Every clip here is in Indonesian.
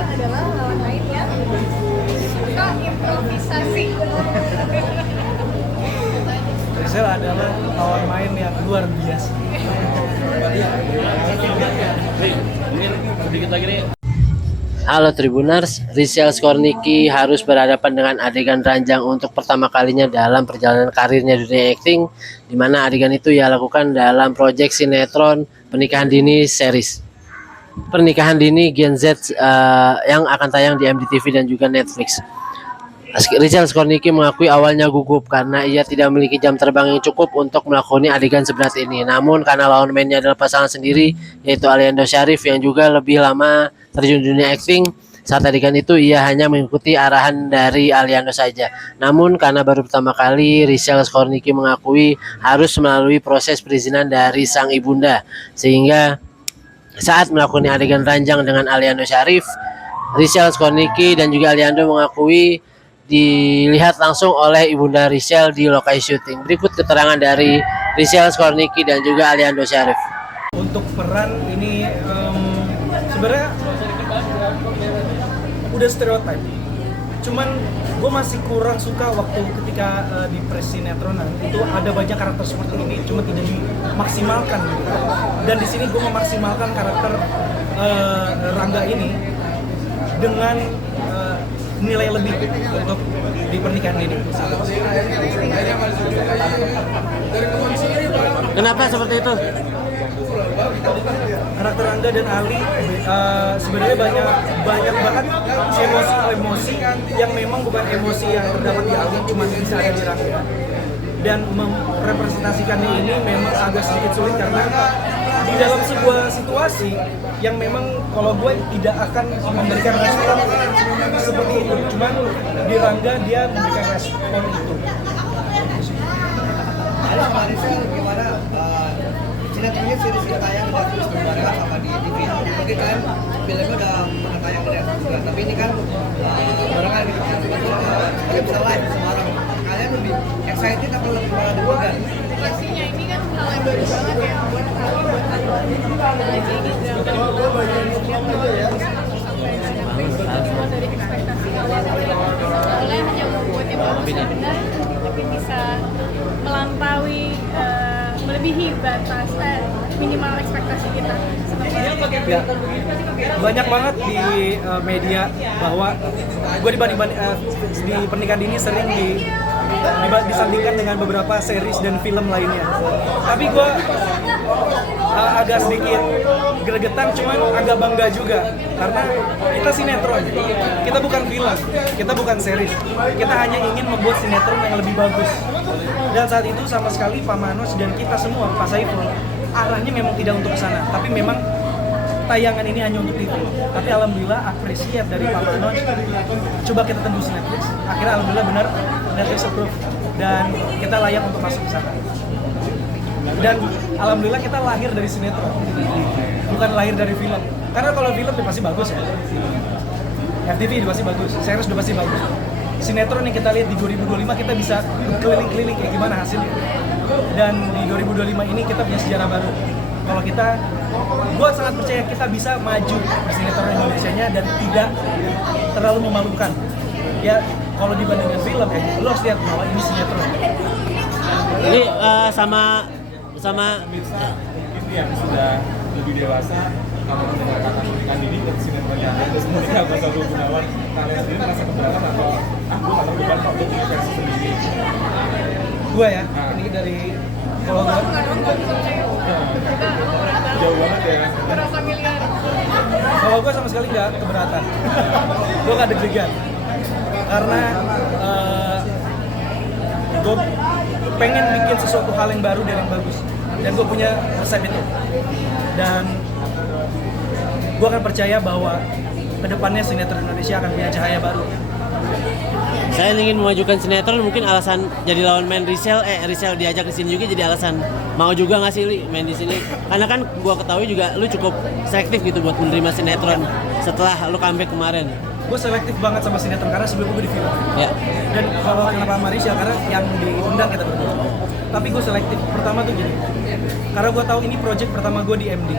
adalah lawan main yang suka improvisasi. Rizal adalah lawan main yang luar biasa. Sedikit lagi nih. Halo Tribuners, Rizal Skorniki harus berhadapan dengan adegan ranjang untuk pertama kalinya dalam perjalanan karirnya di dunia acting, di mana adegan itu ia lakukan dalam proyek sinetron Pernikahan Dini series. Pernikahan Dini Gen Z yang akan tayang di MDTV dan juga Netflix. Rizal Skorniki mengakui awalnya gugup karena ia tidak memiliki jam terbang yang cukup untuk melakoni adegan seberat ini. Namun karena lawan mainnya adalah pasangan sendiri, yaitu Aliando Syarif yang juga lebih lama terjun di dunia acting, saat adegan itu ia hanya mengikuti arahan dari Aliando saja. Namun karena baru pertama kali, Rizal Skorniki mengakui harus melalui proses perizinan dari sang ibunda, sehingga saat melakukan adegan ranjang dengan Aliando Syarif, Rizal Skorniki dan juga Aliando mengakui dilihat langsung oleh ibunda Rizal di lokasi syuting. Berikut keterangan dari Rizal Skorniki dan juga Aliando Syarif. Untuk peran ini sebenarnya udah stereotip. Cuman gue masih kurang suka waktu ketika di presinetronan itu ada banyak karakter seperti ini, cuma tidak dimaksimalkan gitu. Dan di sini gue memaksimalkan karakter Rangga ini dengan nilai lebih untuk di pernikahan ini. Kenapa seperti itu? Karakter Rangga dan Ali sebenarnya banyak banget emosi yang memang bukan emosi yang terdapat di Ali, cuma bisa ada di Rangga. Dan merepresentasikannya ini memang agak sedikit sulit karena di dalam sebuah situasi yang memang kalau gue tidak akan memberikan respon seperti itu, cuman di Rangga dia memberikan respon itu. Ada sama Rizal gimana sinetronnya series sudah tayang di Netflix barengan sama di TV. Mungkin kan filmnya udah pernah tayang di Netflix juga, tapi ini kan barengan gitu. Sebagai bisa live sama orang. Kalian lebih excited apa lebih malah dua kan? Pastinya ini kan hal yang baru banget ya buat kami, buat aku. Apalagi ini drama yang langsung sampai ke Netflix, semua dari ekspektasi awalnya. Awalnya hanya membuat yang bagus dan benar, tapi bisa melampaui melebihi batas minimal ekspektasi kita. Ya, banyak banget di media bahwa gue di pernikahan ini sering disandingkan dengan beberapa series dan film lainnya. Tapi gue agak sedikit gregetan, cuman agak bangga juga karena kita sinetron, kita bukan film, kita bukan series, kita hanya ingin membuat sinetron yang lebih bagus. Dan saat itu sama sekali Pak Manos dan kita semua, Pak Saiful, arahnya memang tidak untuk kesana, tapi memang tayangan ini hanya untuk TV. Tapi alhamdulillah apresiat dari Pak Manos, coba kita tembus Netflix. Akhirnya alhamdulillah benar Netflix approve dan kita layak untuk masuk ke sana. Dan alhamdulillah kita lahir dari sinetron, bukan lahir dari film. Karena kalau film itu pasti bagus ya, FTV itu pasti bagus, series itu pasti bagus. Sinetron yang kita lihat di 2025 kita bisa keliling-keliling kayak gimana hasilnya. Dan di 2025 ini kita punya sejarah baru. Kalau kita, gue sangat percaya kita bisa maju bersinetron Indonesianya dan tidak terlalu memalukan. Ya kalau dibandingkan film ya, lo harus lihat bahwa ini sinetron. Ini sama mungkin yang sudah lebih dewasa kalau mendengar kata pernikahan dini dan sinetronnya ada terus menikah Mas Saiful Gunawan, kalian sendiri merasa keberatan atau gue nggak terlalu beban kok, gue punya versi sendiri. Gue ya, ini dari kalau gue Nggak nonton soalnya. Jauh banget ya. Kurang familiar. Kalau gue sama sekali nggak keberatan, gue nggak deg-degan karena gue pengen bikin sesuatu hal yang baru dan yang bagus, dan gue punya resep itu, dan gue akan percaya bahwa kedepannya sinetron Indonesia akan punya cahaya baru. saya ingin memajukan sinetron, mungkin alasan jadi lawan main Rizal diajak ke sini juga jadi alasan mau juga nggak sih Li main di sini? Karena kan gua ketahui juga lu cukup selektif gitu buat menerima sinetron setelah lu comeback kemarin. Gue selektif banget sama sinetron karena sebelum gue di film. Ya. Dan kalau kenapa sama Rizal karena yang diundang kita berdua. Tapi gue selektif. Pertama tuh gini, karena gue tahu ini project pertama gue di MD.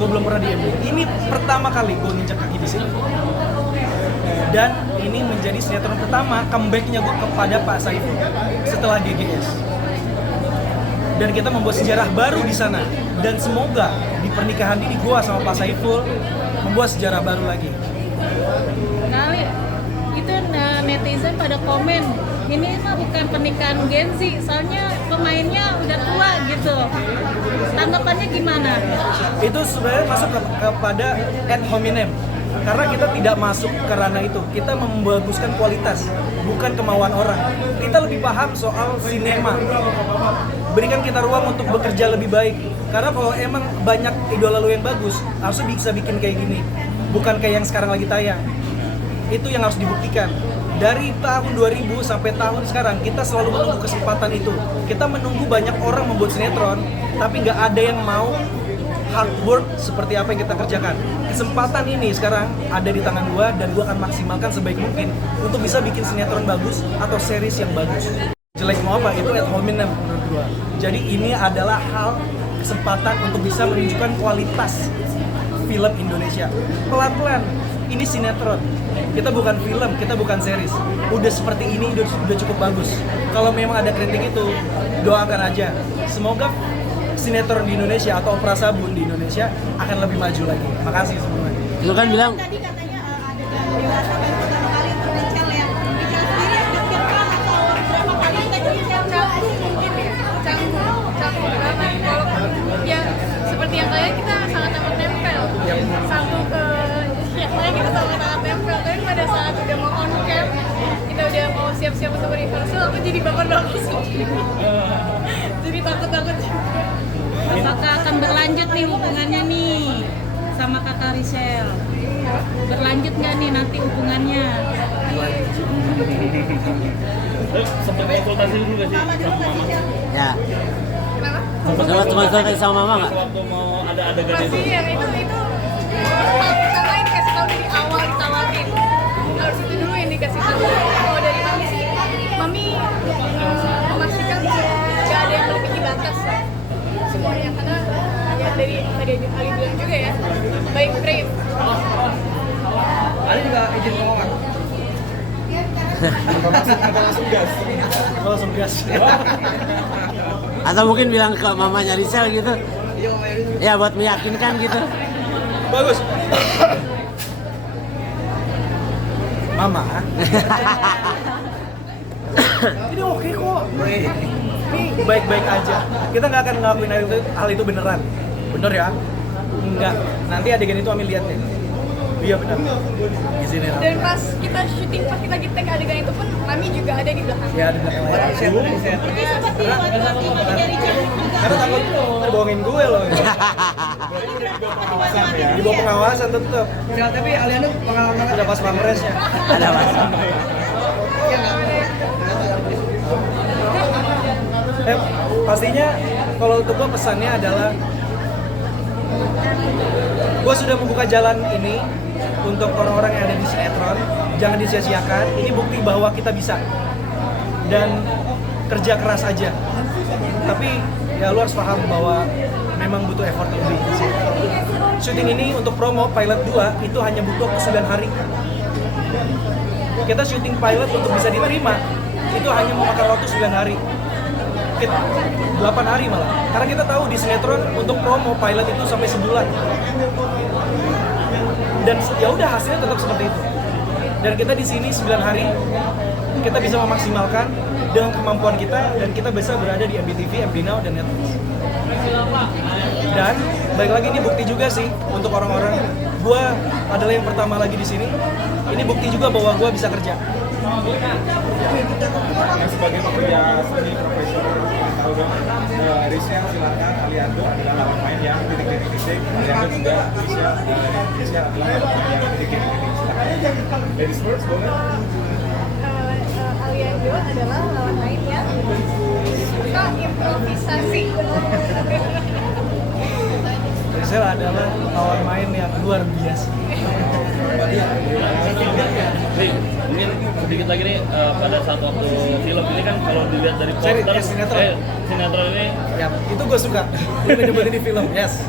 gue belum pernah di MD. Ini pertama kali gue nginjak kaki di sini. Dan ini menjadi sinetron pertama comeback-nya gue kepada Pak Saiful setelah GGS. Dan kita membuat sejarah baru di sana. Dan semoga di pernikahan ini gue sama Pak Saiful membuat sejarah baru lagi. Nah, itu netizen pada komen, ini mah bukan pernikahan Gen Z, soalnya pemainnya udah tua gitu. Tanggapannya gimana? Itu sebenarnya masuk kepada ad hominem. Karena kita tidak masuk ke ranah itu, kita membaguskan kualitas, bukan kemauan orang. Kita lebih paham soal sinema. Berikan kita ruang untuk bekerja lebih baik. Karena kalau emang banyak idola lu yang bagus, harusnya bisa bikin kayak gini. Bukan kayak yang sekarang lagi tayang. Itu yang harus dibuktikan. Dari tahun 2000 sampai tahun sekarang, kita selalu menunggu kesempatan itu. Kita menunggu banyak orang membuat sinetron, tapi nggak ada yang mau hard work seperti apa yang kita kerjakan. Kesempatan ini sekarang ada di tangan gua dan gua akan maksimalkan sebaik mungkin untuk bisa bikin sinetron bagus atau series yang bagus. Jelek mau apa, itu ad hominem menurut gua. Jadi ini adalah hal kesempatan untuk bisa menunjukkan kualitas film Indonesia. Pelan-pelan, ini sinetron. Kita bukan film, kita bukan series. Udah seperti ini udah cukup bagus. Kalau memang ada kritik itu, doakan aja. Semoga sinetron di Indonesia atau opera sabun di Indonesia akan lebih maju lagi. Makasih semuanya. Lu kan bilang Tadi katanya ada dewasa baru pertama kali untuk Rachel ya. Rachel sendiri ada siapa atau berapa kali kita Rachel Canggung mungkin ya, canggung banget. Kalau ya seperti yang kalian kita sangat amat nempel. Satu ke yang lain kita sangat amat nempel. Tapi pada saat udah mau on cam, kita udah mau siap-siap untuk rehearsal, aku jadi baper-baper sendiri. Jadi takut-takut juga. Apakah akan berlanjut nih hubungannya nih sama kakak Rachel? Berlanjut nggak nih nanti hubungannya? Sempat konsultasi dulu gak sih sama mama? ya. Kenapa? Sempat konsultasi sama mama nggak? Waktu mau ada adegan Pasti itu ya, itu sama yang dikasih tahu dari awal ditawarin. Harus itu dulu yang dikasih tahu. Kalau dari mami sih, mami memastikan nggak ada yang melebihi batas semuanya, karena ya dari tadi Ali bilang juga ya, baik brave. Ada juga izin ngomong. Atau langsung gas. Kalau langsung gas. Atau mungkin bilang ke mamanya Rachel gitu. Iya, Mama Yuri. Ya buat meyakinkan gitu. Bagus. Mama. Ini oke kok. Ini baik-baik aja. Kita nggak akan ngelakuin hal itu beneran. Bener ya? Enggak. Nanti adegan itu Ami lihat deh. Iya benar. Di sini. Dan pas kita syuting, pas kita tag adegan itu pun mami juga ada di belakang. Ya di belakang layar. Tapi sempat diwati-wati mamanya Rachel juga. Karena takut terbohongin gue loh. Di bawah pengawasan tetep. Ya, tapi Aliana pengalaman Udah pas pampresnya. Ada masa. Pastinya kalau untuk gue pesannya adalah gue sudah membuka jalan ini untuk orang-orang yang ada di sinetron. Jangan disia-siakan, ini bukti bahwa kita bisa dan kerja keras aja. Tapi ya lu harus paham bahwa memang butuh effort lebih. Syuting ini untuk promo pilot 2 itu hanya butuh 9 hari. Kita syuting pilot untuk bisa diterima itu hanya memakan waktu 9 hari. 8 hari malah. Karena kita tahu di sinetron untuk promo pilot itu sampai sebulan. Dan ya udah hasilnya tetap seperti itu. Dan kita di sini 9 hari kita bisa memaksimalkan dengan kemampuan kita dan kita bisa berada di MBTV, MD Now dan Netflix. Dan balik lagi ini bukti juga sih untuk orang-orang. Gua adalah yang pertama lagi di sini. Ini bukti juga bahwa gua bisa kerja. yang sebagai pekerja seni profesional tahu dong. Rachel silakan Aliando adalah lawan main yang titik-titik. Aliando juga Rachel adalah lawan main yang titik-titik. Silakan. Ladies first, boleh? Aliando adalah lawan main yang suka improvisasi. Rachel adalah lawan main yang luar biasa. Nih, mungkin sedikit lagi nih pada saat waktu film ini kan kalau dilihat dari Seri, poster sinetron. sinetron ini Ya, itu gue suka. Gue nyobain di film, yes.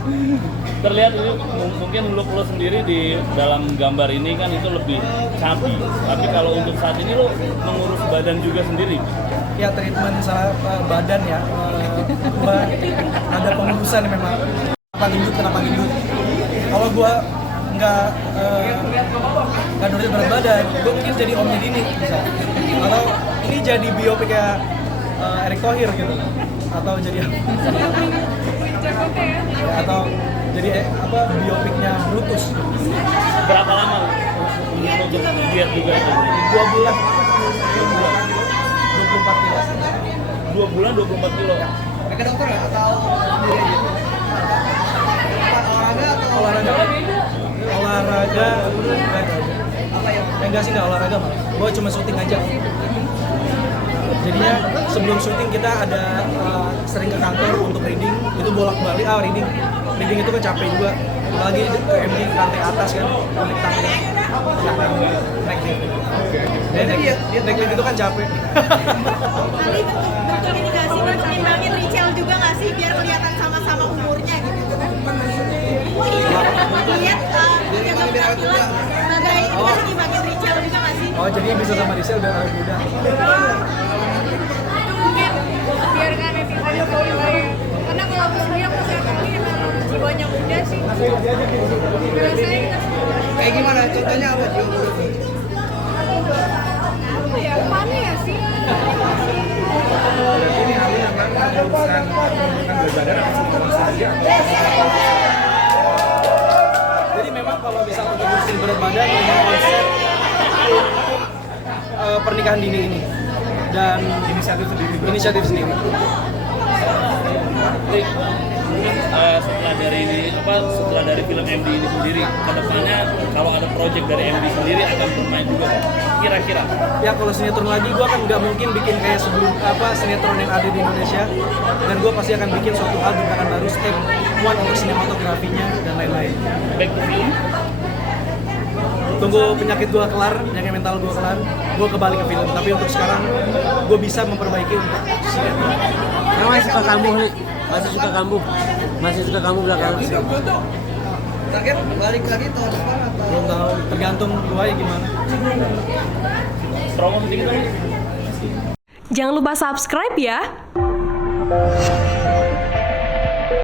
terlihat ini mungkin look lo sendiri di dalam gambar ini kan itu lebih chubby. Tapi kalau untuk saat ini lo mengurus badan juga sendiri. Ya treatment salah badan ya. Ada pengurusan memang. Kenapa gendut? Kalau gue nggak nurutin berat badan, gue mungkin jadi omnya Dini bisa. Atau ini jadi biopiknya Erick Thohir gitu. Atau jadi atau jadi biopiknya Brutus. Berapa lama untuk diet juga itu? 2 bulan. 24 kilo. 2 bulan 24 kilo. Mereka dokter nggak atau sendiri aja? Olahraga atau Olahraga apa ya? enggak sih, nggak olahraga malah. Gue cuma syuting aja. Jadinya sebelum syuting kita ada sering ke kantor untuk reading, itu bolak-balik reading itu kan capek juga. Apalagi MD lantai atas kan, naik tangga. Naik lift itu kan capek. Ali bentuk ini nggak sih, pertimbangin Richel juga nggak sih biar kelihatan sama-sama umurnya gitu kan? Lihat yang penampilan sebagai kita pertimbangin Richel juga nggak sih? Oh jadi bisa sama Rizal udah awet muda. Mungkin biarkan netizen itu nilai, karena kalau aku sendiri aku ini emang jiwanya muda sih. Rasanya Kayak gimana? Contohnya apa Jio? apa ya, mana ya sih? Ini Ali memang memutuskan berat badan atau saja. Jadi memang kalau bisa untuk ngurusin berat badan memang konsep pernikahan dini ini dan inisiatif sendiri. Mungkin setelah dari film MD ini sendiri, kedepannya kalau ada project dari MD sendiri akan bermain juga kira-kira. Ya kalau sinetron lagi gue kan nggak mungkin bikin kayak sebelum sinetron yang ada di Indonesia, dan gue pasti akan bikin suatu hal gerakan baru, step one untuk sinematografinya dan lain-lain. Back to film. Tunggu penyakit gue kelar, penyakit mental gue kelar, gue kembali ke film. Tapi untuk sekarang gue bisa memperbaiki untuk sinetron. Masih suka kambuh nih, masih suka kambuh belakangan. Target balik lagi tahun depan atau? Belum tahu, tergantung gue ya gimana. Promo sedikit dong. Jangan lupa subscribe ya.